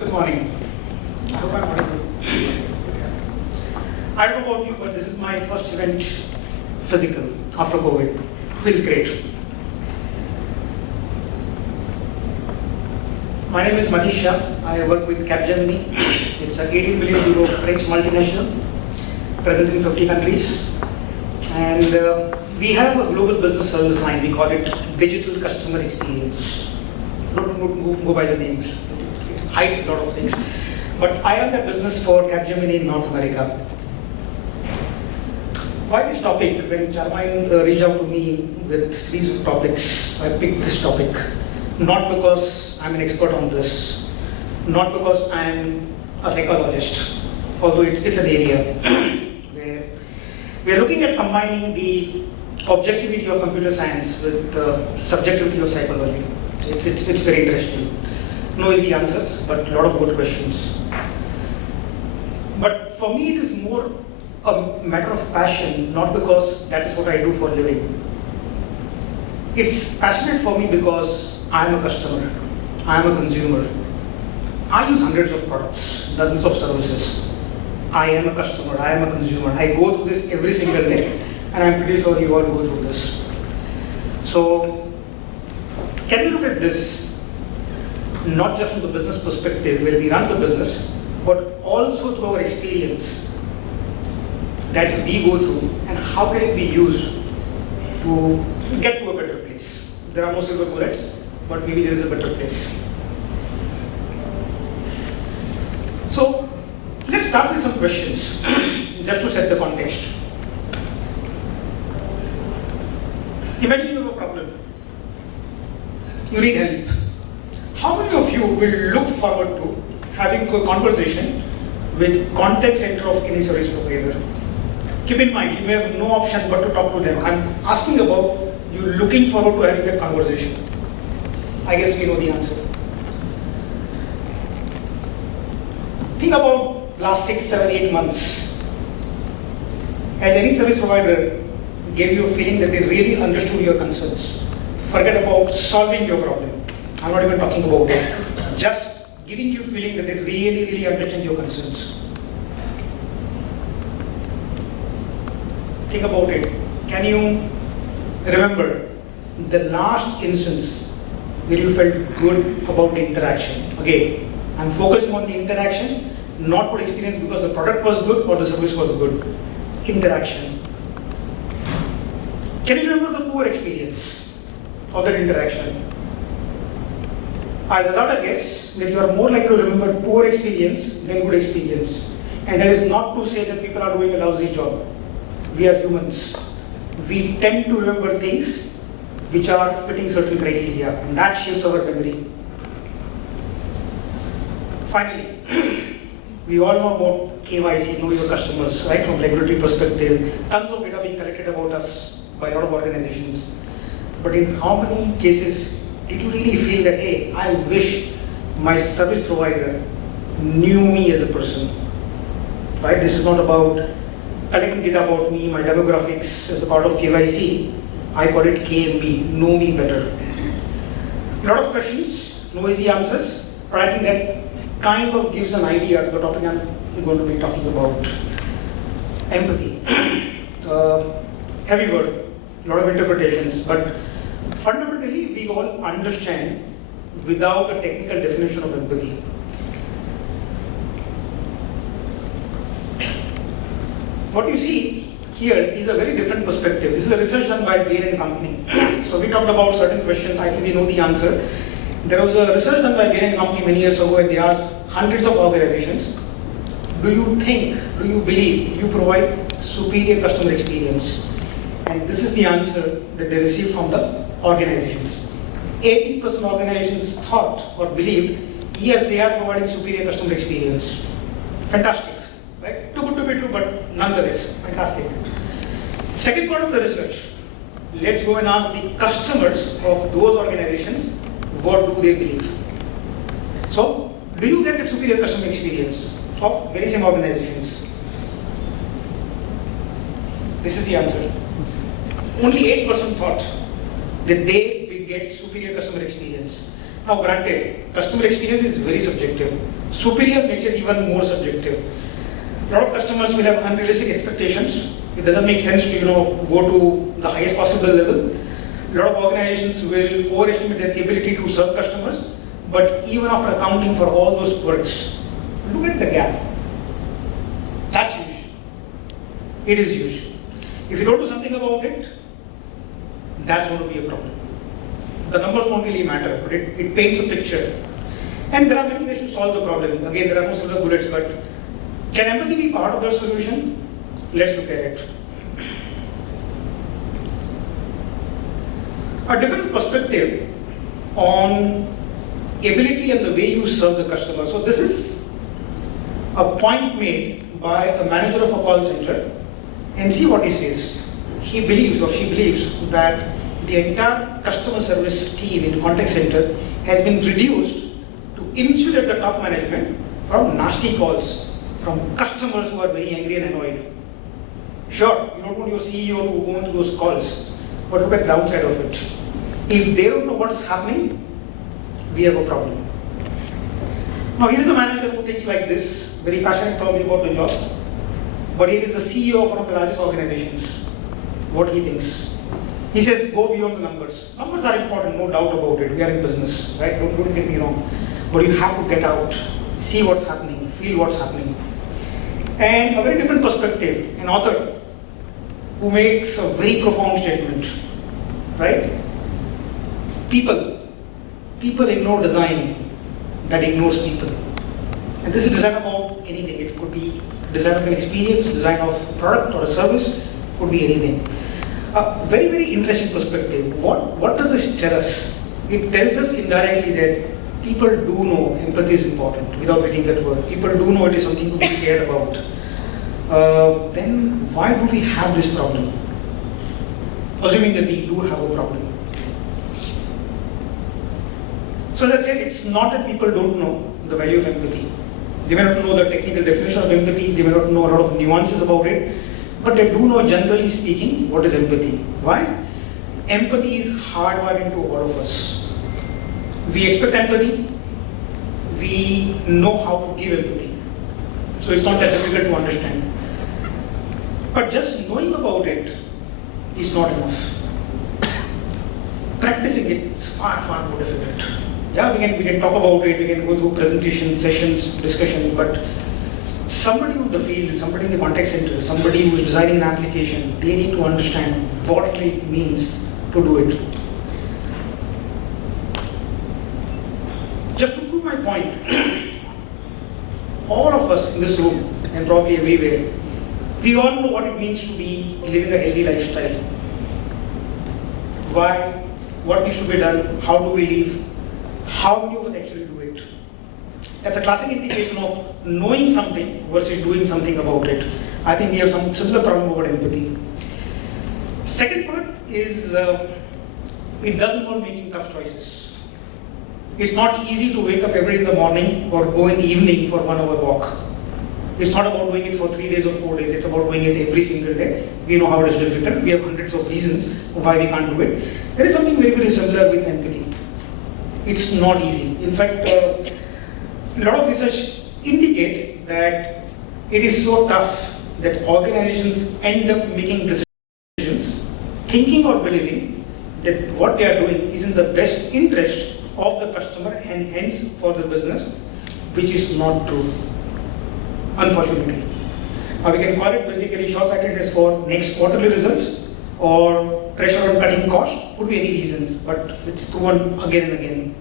Good morning. I hope I'm audible. I don't know about you, but this is my first event physical after COVID. Feels great. My name is Manish Shah. I work with Capgemini. It's an 18 million euro French multinational, present in 50 countries. And we have a global business service line. We call it Digital Customer Experience. Don't go by the names. It hides a lot of things. But I run that business for Capgemini in North America. Why this topic? When Charmaine reached out to me with a series of topics, I picked this topic. Not because I'm an expert on this, not because I'm a psychologist, although it's an area where we are looking at combining the objectivity of computer science with the subjectivity of psychology. It's very interesting. No easy answers, but a lot of good questions. But for me, it is more a matter of passion, not because that is what I do for a living. It's passionate for me because I'm a customer, I'm a consumer. I use hundreds of products, dozens of services. I am a customer, I am a consumer. I go through this every single day, and I'm pretty sure you all go through this. So, can we look at this not just from the business perspective where we run the business, but also through our experience that we go through, and how can it be used to get to a better place? There are no silver bullets, but maybe there is a better place. So let's start with some questions, just to set the context. Imagine you have a problem. You need help. How many of you will look forward to having a conversation with contact center of any service provider? Keep in mind, you may have no option but to talk to them. I'm asking about you looking forward to having that conversation. I guess we know the answer. Think about last 6, 7, 8 months. Has any service provider gave you a feeling that they really understood your concerns? Forget about solving your problem. I'm not even talking about that. Just giving you a feeling that they really understand your concerns. Think about it. Can you remember the last instance where you felt good about the interaction? Again, I'm focusing on the interaction, not good experience because the product was good or the service was good. Interaction. Can you remember the poor experience of that interaction? I hazard a guess that you are more likely to remember poor experience than good experience. And that is not to say that people are doing a lousy job. We are humans. We tend to remember things which are fitting certain criteria, and that shapes our memory. Finally, we all know about KYC, know your customers, right? From regulatory perspective, tons of data being collected about us by a lot of organizations. But in how many cases did you really feel that, hey, I wish my service provider knew me as a person, right? This is not about collecting data about me, my demographics as a part of KYC. I call it KMB, know me better. A lot of questions, no easy answers, but I think that kind of gives an idea to the topic I'm going to be talking about. Empathy. Heavy word, a lot of interpretations, but fundamentally we all understand without a technical definition of empathy. What you see here is a very different perspective. This is a research done by Bain & Company. So we talked about certain questions, I think we know the answer. There was a research done by Bain & Company many years ago, and they asked hundreds of organizations, do you believe you provide superior customer experience? And this is the answer that they received from the organizations. 80% organizations thought or believed, yes, they are providing superior customer experience. Fantastic, right? Too good to be true, but nonetheless, fantastic. Second part of the research, let's go and ask the customers of those organizations, what do they believe? So, do you get a superior customer experience of very same organizations? This is the answer. Only 8% thought that they get superior customer experience. Now granted, customer experience is very subjective. Superior makes it even more subjective. A lot of customers will have unrealistic expectations. It doesn't make sense to go to the highest possible level. A lot of organizations will overestimate their ability to serve customers, but even after accounting for all those perks, look at the gap. That's huge. It is huge. If you don't do something about it, that's going to be a problem. The numbers don't really matter, but it paints a picture. And there are many ways to solve the problem. Again, there are no silver bullets, but can empathy be part of the solution? Let's look at it. A different perspective on ability and the way you serve the customer. So this is a point made by a manager of a call center, and see what he says. He believes or she believes that the entire customer service team in contact center has been reduced to insulate the top management from nasty calls from customers who are very angry and annoyed. Sure, you don't want your CEO to go into those calls, but look at the downside of it. If they don't know what's happening, we have a problem. Now here is a manager who thinks like this, very passionate probably about the job, but he is the CEO of one of the largest organizations. What he thinks? He says, go beyond the numbers. Numbers are important, no doubt about it. We are in business, right? Don't get me wrong. But you have to get out, see what's happening, feel what's happening. And a very different perspective, an author who makes a very profound statement, right? People ignore design that ignores people. And this is design about anything. It could be design of an experience, design of a product or a service, could be anything. A very, very interesting perspective. What does this tell us? It tells us indirectly that people do know empathy is important, without using that word. People do know it is something to be cared about. Then why do we have this problem? Assuming that we do have a problem. So as I said, it's not that people don't know the value of empathy. They may not know the technical definition of empathy, they may not know a lot of nuances about it, but they do know, generally speaking, what is empathy. Why? Empathy is hardwired into all of us. We expect empathy, we know how to give empathy. So it's not that difficult to understand. But just knowing about it is not enough. Practicing it is far, far more difficult. Yeah, we can talk about it, we can go through presentations, sessions, discussion, but somebody in the field, somebody in the contact center, somebody who is designing an application, they need to understand what it means to do it. Just to prove my point, all of us in this room, and probably everywhere, we all know what it means to be living a healthy lifestyle. Why? What needs to be done? How do we live? How many of us actually do it? That's a classic indication of knowing something versus doing something about it. I think we have some similar problem about empathy. Second part is it does involve making tough choices. It's not easy to wake up every in the morning or go in the evening for 1 hour walk. It's not about doing it for 3 days or 4 days. It's about doing it every single day. We know how it is difficult. We have hundreds of reasons why we can't do it. There is something very, very similar with empathy. It's not easy. In fact, a lot of research indicate that it is so tough that organizations end up making decisions, thinking or believing that what they are doing is in the best interest of the customer and hence for the business, which is not true, unfortunately. We can call it basically short-sightedness for next quarterly results or pressure on cutting costs, could be any reasons, but it's proven again and again.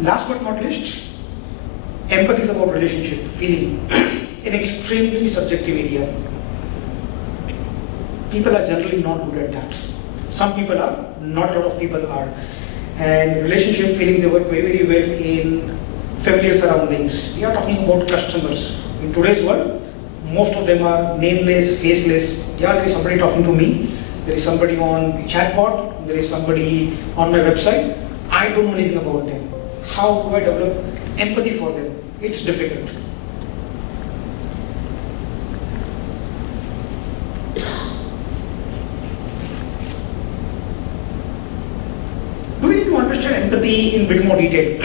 Last but not least, empathy is about relationship, feeling, an extremely subjective area. People are generally not good at that. Some people are, not a lot of people are. And relationship feelings, they work very, very well in familiar surroundings. We are talking about customers. In today's world, most of them are nameless, faceless. Yeah, there is somebody talking to me. There is somebody on chatbot. There is somebody on my website. I don't know anything about them. How do I develop empathy for them? It's difficult. Do we need to understand empathy empathy in a bit more detail.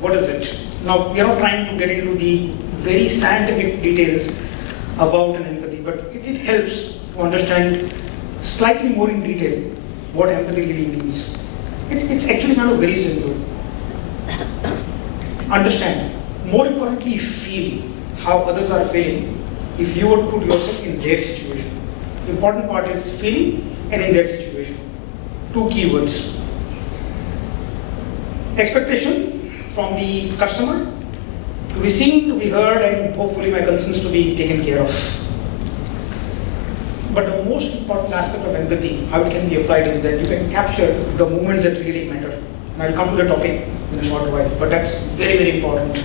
What is it? Now, we are not trying to get into the very scientific details about an empathy, but it helps to understand slightly more in detail what empathy really means. It's actually kind of very simple. Understand, more importantly, feel how others are feeling if you were to put yourself in their situation. The important part is feeling and in their situation. Two keywords. Expectation from the customer to be seen, to be heard, and hopefully my concerns to be taken care of. But the most important aspect of empathy, how it can be applied, is that you can capture the moments that really matter. And I'll come to the topic in a short while, but that's very, very important.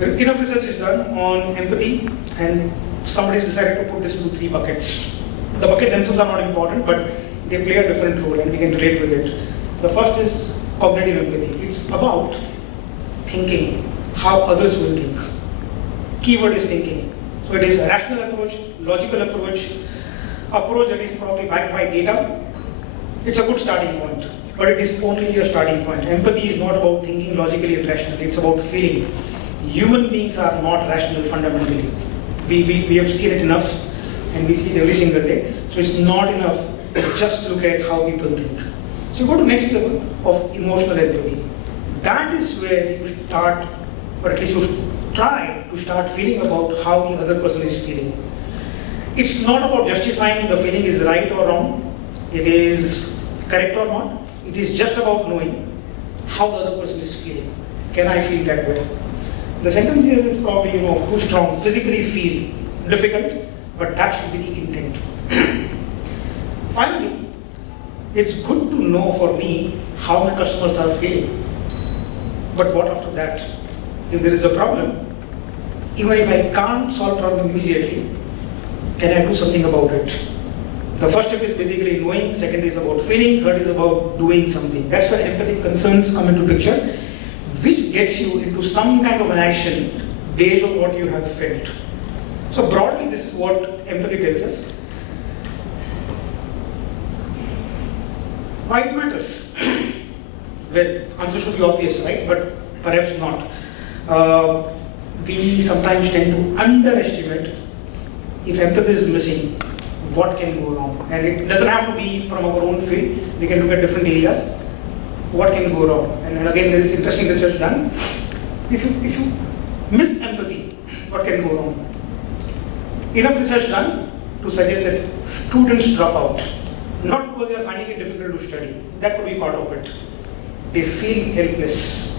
Enough research is done on empathy, and somebody decided to put this into 3 buckets. The buckets themselves are not important, but they play a different role and we can relate with it. The first is cognitive empathy. It's about thinking how others will think. Keyword is thinking. So it is a rational approach, logical approach that is probably backed by data. It's a good starting point, but it is only a starting point. Empathy is not about thinking logically and rationally, it's about feeling. Human beings are not rational fundamentally. We have seen it enough, and we see it every single day. So it's not enough to just look at how people think. So you go to next level of emotional empathy. That is where you start, or at least you try to start feeling about how the other person is feeling. It's not about justifying the feeling is right or wrong, it is correct or not. It is just about knowing how the other person is feeling. Can I feel that way? The second here is probably, too strong, physically feel difficult, but that should be the intent. Finally, it's good to know for me how my customers are feeling. But what after that? If there is a problem, even if I can't solve problem immediately, can I do something about it? The first step is basically knowing, second is about feeling, third is about doing something. That's where empathic concerns come into picture, which gets you into some kind of an action based on what you have felt. So broadly, this is what empathy tells us. Why it matters? Well, answer should be obvious, right? But perhaps not. We sometimes tend to underestimate if empathy is missing, what can go wrong. And it doesn't have to be from our own field. We can look at different areas. What can go wrong? And again, there is interesting research done. If you miss empathy, what can go wrong? Enough research done to suggest that students drop out. Not because they are finding it difficult to study. That could be part of it. They feel helpless.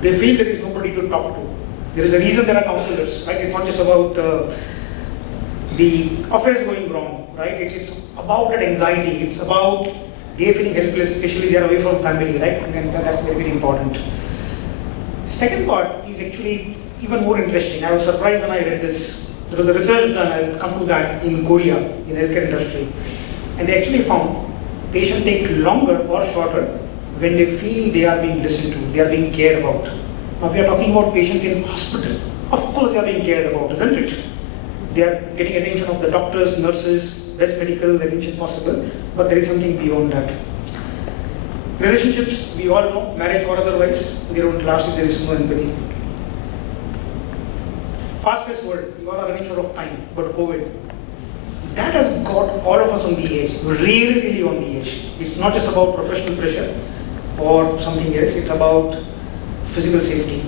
They feel there is nobody to talk to. There is a reason there are counselors, right? It's not just about the affairs going wrong, right? It's about that anxiety. It's about they feeling helpless, especially they are away from family, right? And that's very, very important. Second part is actually even more interesting. I was surprised when I read this. There was a research done, I'll come to that, in Korea, in healthcare industry. And they actually found patients take longer or shorter when they feel they are being listened to, they are being cared about. Now, if we are talking about patients in hospital, of course they are being cared about, isn't it? They are getting attention of the doctors, nurses, best medical attention possible, but there is something beyond that. Relationships, we all know, marriage or otherwise, they don't last if there is no empathy. Fast-paced world, we all are running short of time, but COVID, that has got all of us on the edge, really, really on the edge. It's not just about professional pressure or something else, it's about physical safety.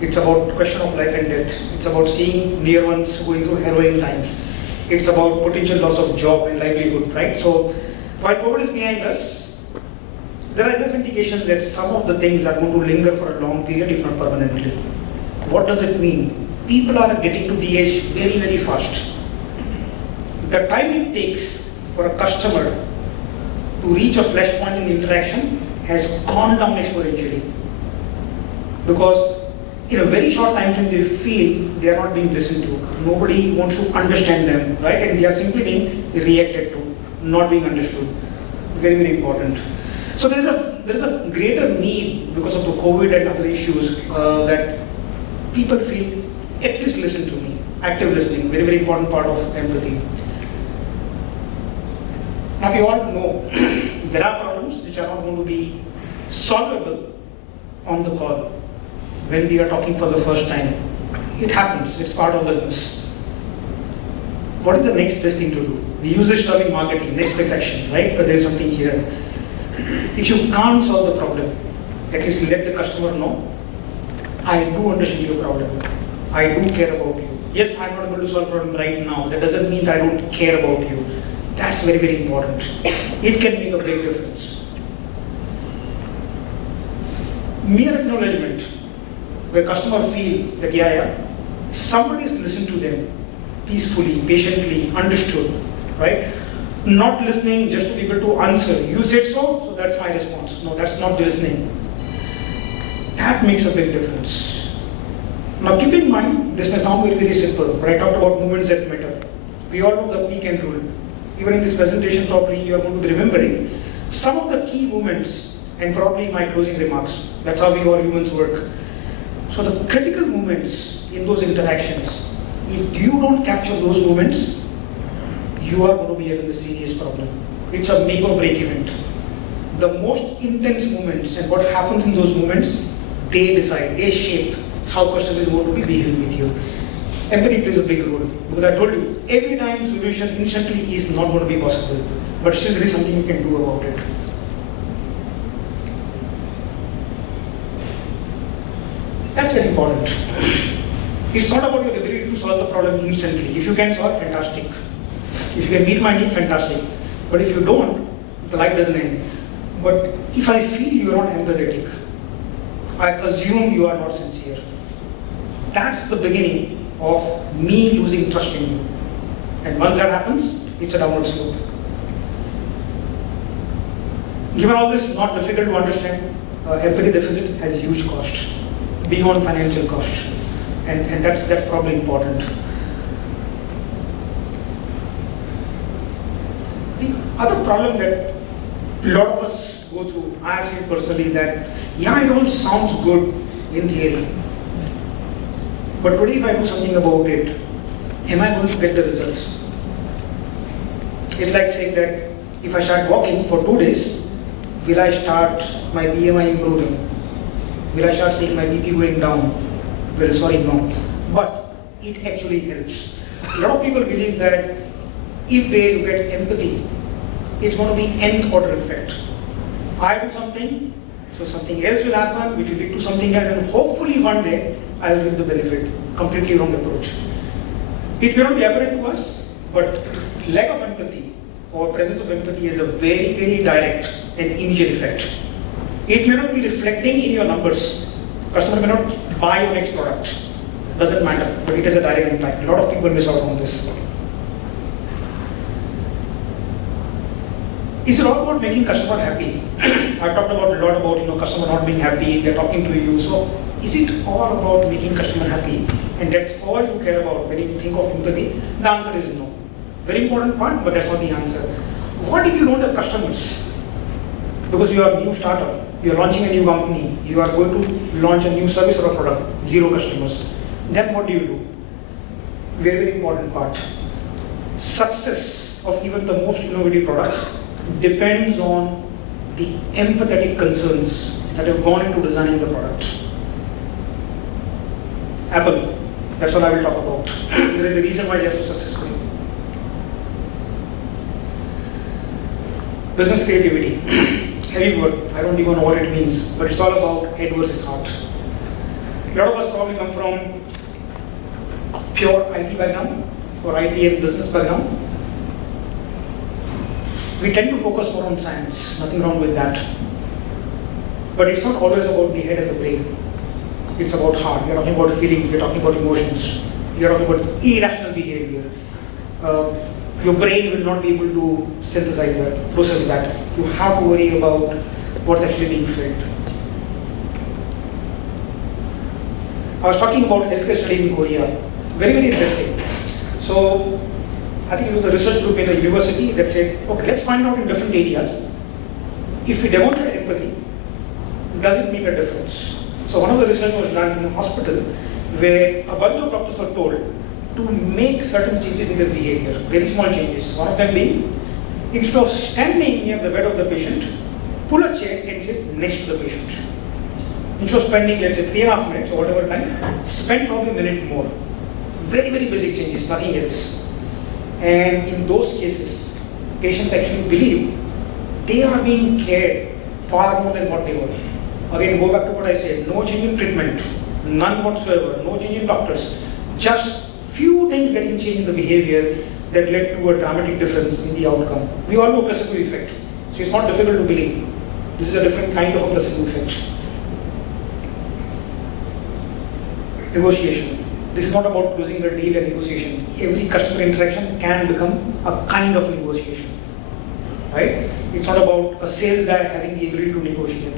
It's about question of life and death. It's about seeing near ones going through harrowing times. It's about potential loss of job and livelihood, right? So while COVID is behind us, there are enough indications that some of the things are going to linger for a long period, if not permanently. What does it mean? People are getting to the edge very, very fast. The time it takes for a customer to reach a flash point in interaction has gone down exponentially. Because in a very short time frame, they feel they are not being listened to. Nobody wants to understand them, right? And they are simply being reacted to, not being understood. Very, very important. So there is a greater need because of the COVID and other issues that people feel, at least listen to me. Active listening, very, very important part of empathy. Now we all know there are problems which are not going to be solvable on the call when we are talking for the first time. It happens, it's part of business. What is the next best thing to do? We use this term in marketing, next best action, right? But there is something here. If you can't solve the problem, at least let the customer know, I do understand your problem. I do care about you. Yes, I'm not able to solve the problem right now. That doesn't mean that I don't care about you. That's very, very important. It can make a big difference. Mere acknowledgement, where customer feel that somebody is listening to them peacefully, patiently, understood, right? Not listening just to be able to answer. You said so that's my response. No, that's not listening. That makes a big difference. Now keep in mind, this may sound very, very simple, but I talked about movements that matter. We all know the weekend rule. Even in this presentation, probably you are going to be remembering some of the key moments and probably my closing remarks. That's how we all humans work. So the critical moments in those interactions, if you don't capture those moments, you are going to be having a serious problem. It's a make or break event. The most intense moments and what happens in those moments, they decide, they shape how customer is going to be behaving with you. Empathy plays a big role because I told you, every time solution instantly is not going to be possible, but still there is something you can do about it. That's very important. It's not about your ability to solve the problem instantly. If you can solve, fantastic. If you can meet my need, fantastic. But if you don't, the life doesn't end. But if I feel you are not empathetic, I assume you are not sincere. That's the beginning of me losing trust in you. And once that happens, it's a downward slope. Given all this, not difficult to understand, empathy deficit has huge cost, beyond financial cost. And that's probably important. The other problem that a lot of us go through, I have seen personally that, it all sounds good in theory. But today if I do something about it, am I going to get the results? It's like saying that if I start walking for 2 days, will I start my BMI improving? Will I start seeing my BP going down? Well, sorry, no. But it actually helps. A lot of people believe that if they look at empathy, it's going to be nth order effect. I do something, so something else will happen, which will lead to something else, and hopefully one day I'll reap the benefit. Completely wrong approach. It may not be apparent to us, but lack of empathy or presence of empathy is a very, very direct and immediate effect. It may not be reflecting in your numbers. Customer may not buy your next product. Doesn't matter, but it has a direct impact. A lot of people miss out on this. Is it all about making customer happy? I talked about a lot about customer not being happy, they're talking to you. So is it all about making customer happy? And that's all you care about when you think of empathy? The answer is no. Very important part, but that's not the answer. What if you don't have customers? Because you are a new startup, you are launching a new company, you are going to launch a new service or a product, 0 customers. Then what do you do? Very, very important part. Success of even the most innovative products depends on the empathetic concerns that have gone into designing the product. Apple, that's what I will talk about. There is a reason why they are so successful. Business creativity, heavy word, I don't even know what it means, but it's all about head versus heart. A lot of us probably come from pure IT background or IT and business background. We tend to focus more on science, nothing wrong with that. But it's not always about the head and the brain. It's about heart. You're talking about feelings, you're talking about emotions, you're talking about irrational behavior. Your brain will not be able to synthesize that, process that. You have to worry about what's actually being felt. I was talking about healthcare study in Korea. Very, very interesting. So, I think it was a research group in a university that said, okay, let's find out in different areas, if we demonstrate empathy, does it make a difference? So one of the research was done in a hospital where a bunch of doctors were told to make certain changes in their behavior, very small changes. One of them being, Instead of standing near the bed of the patient, pull a chair and sit next to the patient. Instead of spending, let's say, 3.5 minutes or whatever time, spend probably a minute more. Very, very basic changes, nothing else. And in those cases, patients actually believe they are being cared far more than what they were. Again, go back to what I said, no change in treatment, none whatsoever, no change in doctors, just few things getting changed in the behavior that led to a dramatic difference in the outcome. We all know placebo effect, so it's not difficult to believe. This is a different kind of a placebo effect. Negotiation. This is not about closing the deal and negotiation. Every customer interaction can become a kind of negotiation, right? It's not about a sales guy having the ability to negotiate.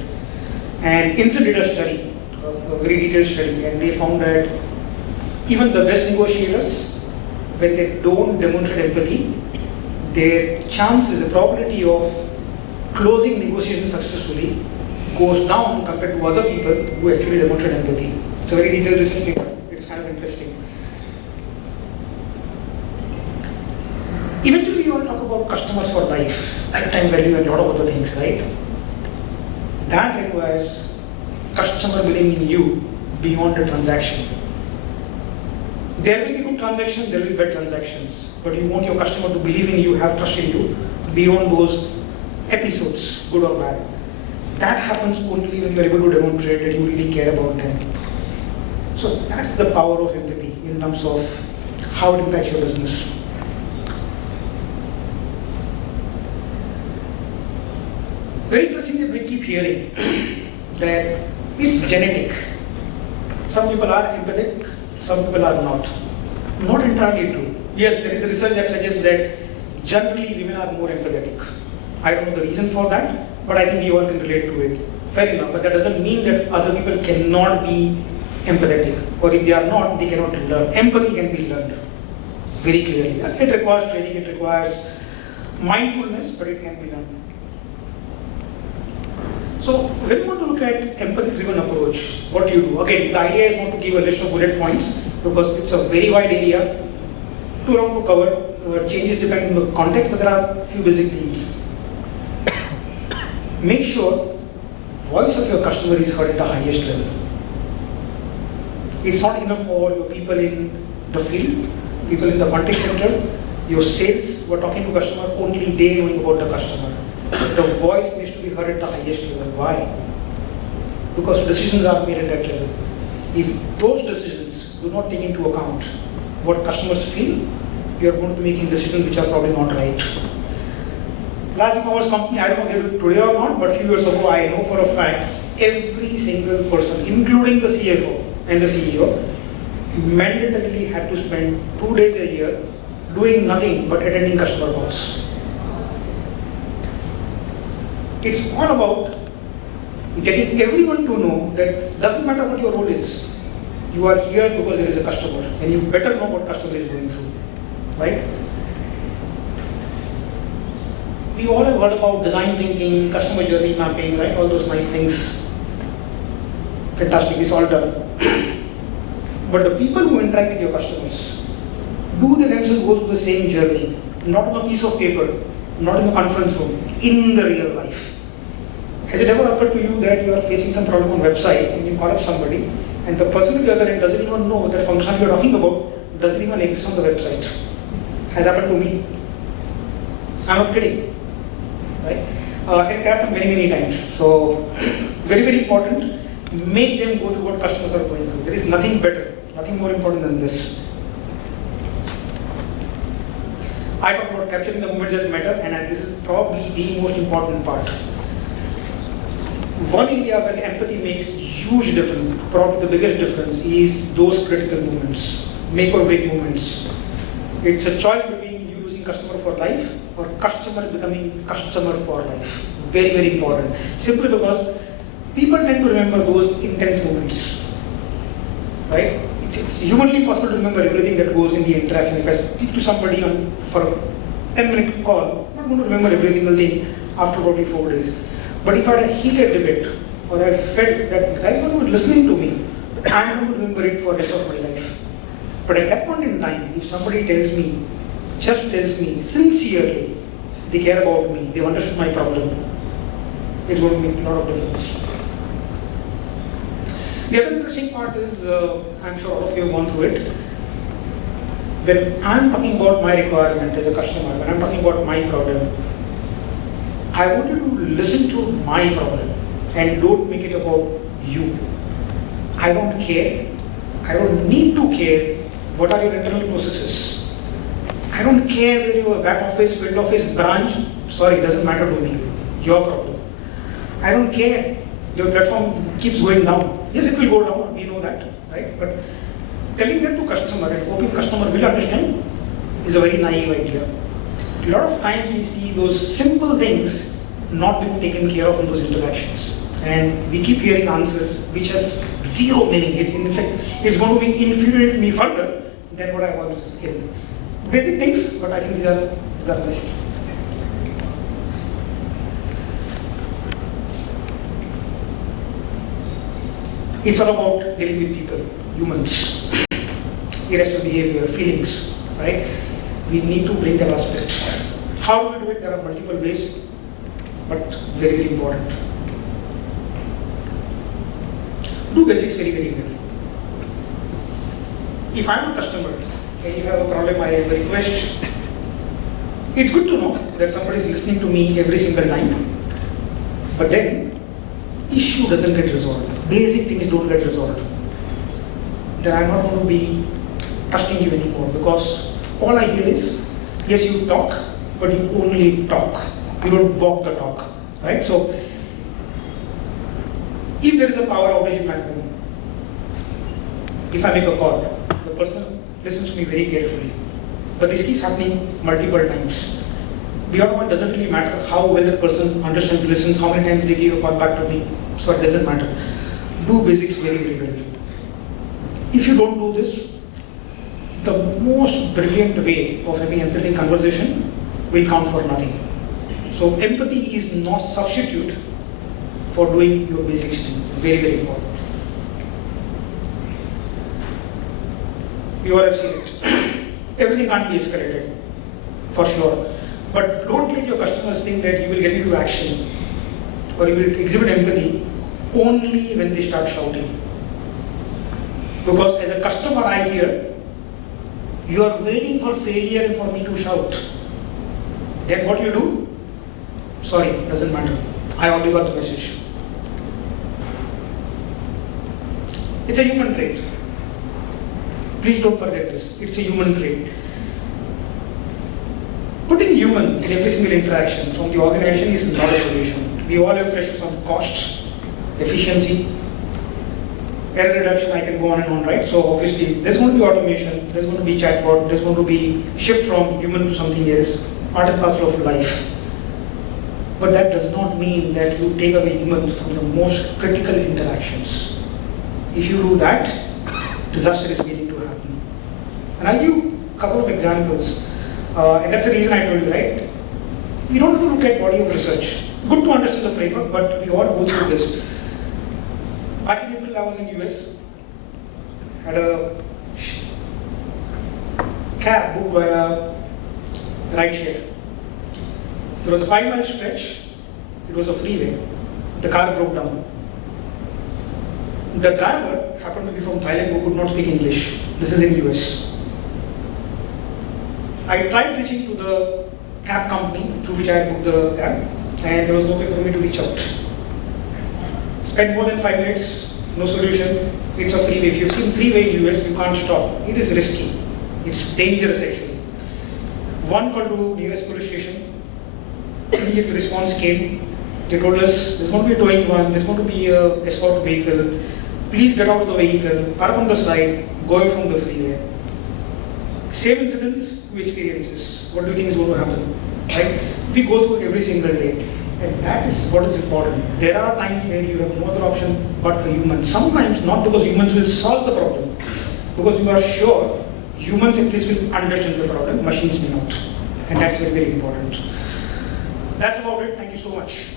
And INSEAD did a study, a very detailed study, and they found that even the best negotiators, when they don't demonstrate empathy, their chances, the probability of closing negotiations successfully goes down compared to other people who actually demonstrate empathy. It's a very detailed research paper. It's kind of interesting. Eventually, we all talk about customers for life, lifetime value, and a lot of other things, right? That requires customer believing in you beyond the transaction. There will be good transactions, there will be bad transactions, but you want your customer to believe in you, have trust in you, beyond those episodes, good or bad. That happens only when you are able to demonstrate that you really care about them. So that's the power of empathy in terms of how it impacts your business. Very interesting that we keep hearing that it's genetic. Some people are empathic, some people are not. Not entirely true. Yes, there is research that suggests that generally women are more empathetic. I don't know the reason for that, but I think we all can relate to it. Fair enough, but that doesn't mean that other people cannot be empathetic, or if they are not, they cannot learn. Empathy can be learned very clearly. It requires training, it requires mindfulness, but it can be learned. So when you want to look at empathy-driven approach, what do you do? Again, the idea is not to give a list of bullet points because it's a very wide area, too long to cover. Changes depend on the context, but there are a few basic themes. Make sure voice of your customer is heard at the highest level. It's not enough for your people in the field, people in the contact center, your sales who are talking to customer, only they knowing about the customer. The voice needs to be heard at the highest level. Why? Because decisions are made at that level. If those decisions do not take into account what customers feel, you are going to be making decisions which are probably not right. Large e-commerce company, I don't know if they do it today or not, but a few years ago I know for a fact every single person, including the CFO and the CEO, mandatorily had to spend 2 days a year doing nothing but attending customer calls. It's all about getting everyone to know that doesn't matter what your role is, you are here because there is a customer and you better know what customer is going through, right? We all have heard about design thinking, customer journey mapping, right? All those nice things. Fantastic, it's all done. But the people who interact with your customers, do they themselves go through the same journey? Not on a piece of paper, not in the conference room, in the real life. Has it ever occurred to you that you are facing some problem on website and you call up somebody and the person on the other end doesn't even know that function you are talking about doesn't even exist on the website? Has happened to me. I'm not kidding. Right? It happens many, many times. So, very, very important. Make them go through what customers are going through. There is nothing better, nothing more important than this. I talk about capturing the moments that matter, and this is probably the most important part. One area where empathy makes huge difference, probably the biggest difference, is those critical moments, make or break moments. It's a choice between you losing customer for life or customer becoming customer for life. Very, very important. Simply because people tend to remember those intense moments, right? It's humanly possible to remember everything that goes in the interaction. If I speak to somebody for a 10-minute call, I'm not going to remember every single thing after probably 4 days. But if I had a heated debate, or I felt that the guy was listening to me, I'm going to remember it for the rest of my life. But at that point in time, if somebody just tells me sincerely they care about me, they've understood my problem, it's going to make a lot of difference. The other interesting part is, I'm sure all of you have gone through it. When I'm talking about my requirement as a customer, when I'm talking about my problem, I want you to listen to my problem and don't make it about you. I don't care. I don't need to care what are your internal processes. I don't care whether you're a back office, field office, branch. Sorry, it doesn't matter to me. Your problem. I don't care. Your platform keeps going down. Yes, it will go down. We know that, right? But telling that to customer and hoping customer will understand is a very naive idea. A lot of times we see those simple things not being taken care of in those interactions. And we keep hearing answers which has zero meaning. In fact, it's going to be infuriating me further than what I was in. Basic things, but I think these are nice. It's all about dealing with people, humans, irrational behavior, feelings, right? We need to bring that aspect. How do we do it? There are multiple ways, but very, very important. Do basics very, very well. If I'm a customer and you have a problem, I have a request, it's good to know that somebody is listening to me every single time, but then issue doesn't get resolved. Basic things don't get resolved. Then I'm not going to be trusting you anymore, because all I hear is, yes, you talk, but you only talk. You don't walk the talk, right? So, if there is a power outage in my home, if I make a call, the person listens to me very carefully. But this keeps happening multiple times. Beyond what doesn't really matter how well the person understands, listens, how many times they give a call back to me, so it doesn't matter. Do basics very, very well. If you don't do this, the most brilliant way of having empathy conversation will count for nothing. So empathy is not substitute for doing your basics thing. Very, very important. You all have seen it. Everything can't be escalated, for sure. But don't let your customers think that you will get into action or you will exhibit empathy only when they start shouting. Because as a customer, I hear, you are waiting for failure and for me to shout. Then what you do? Sorry, doesn't matter. I already got the message. It's a human trait. Please don't forget this. It's a human trait. Putting human in every single interaction from the organization is not a solution. We all have pressures on costs, efficiency, error reduction. I can go on and on, right? So obviously, there's going to be automation, there's going to be chatbot, there's going to be shift from human to something else, part and parcel of life. But that does not mean that you take away human from the most critical interactions. If you do that, disaster is waiting to happen. And I'll give you a couple of examples. And that's the reason I told you, right? We don't have to look at body of research. Good to understand the framework, but we all go through this. Back in April, I was in US. Had a cab booked via rideshare. There was a 5-mile stretch. It was a freeway. The car broke down. The driver happened to be from Thailand who could not speak English. This is in US. I tried reaching to the cab company through which I had booked the cab, and there was no way for me to reach out. Spent more than 5 minutes, no solution. It's a freeway. If you've seen freeway in US, you can't stop. It is risky. It's dangerous actually. One call to nearest police station. Immediate response came. They told us there's going to be a towing van, there's going to be a escort vehicle. Please get out of the vehicle, park on the side, go away from the freeway. Same incidents, new experiences. What do you think is going to happen? Right? We go through every single day. And that is what is important. There are times where you have no other option but a human. Sometimes not because humans will solve the problem, because you are sure humans at least will understand the problem, machines may not. And that's very, very important. That's about it. Thank you so much.